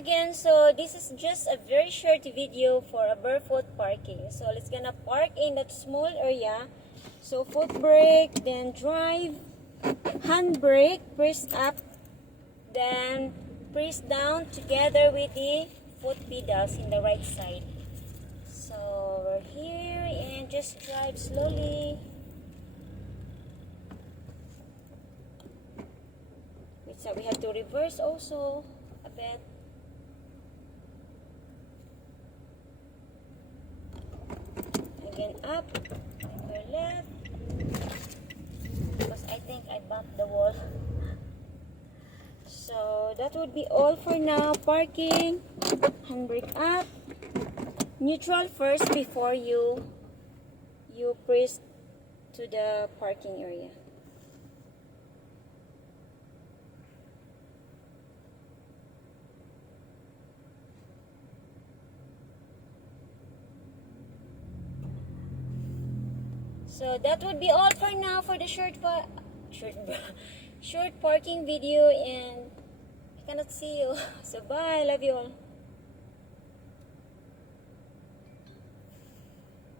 again. So this is just a very short video for a barefoot parking. So let's gonna park in that small area. So foot brake, then drive, hand brake, press up, then press down together with the foot pedals in the right side. So we're here and just drive slowly. So we have to reverse also a bit. Again up, go left. Because I think I bumped the wall. So that would be all for now. Parking, handbrake up, neutral first before you press to the parking area. So that would be all for now for the short parking video, and I cannot see you. So bye, love you all.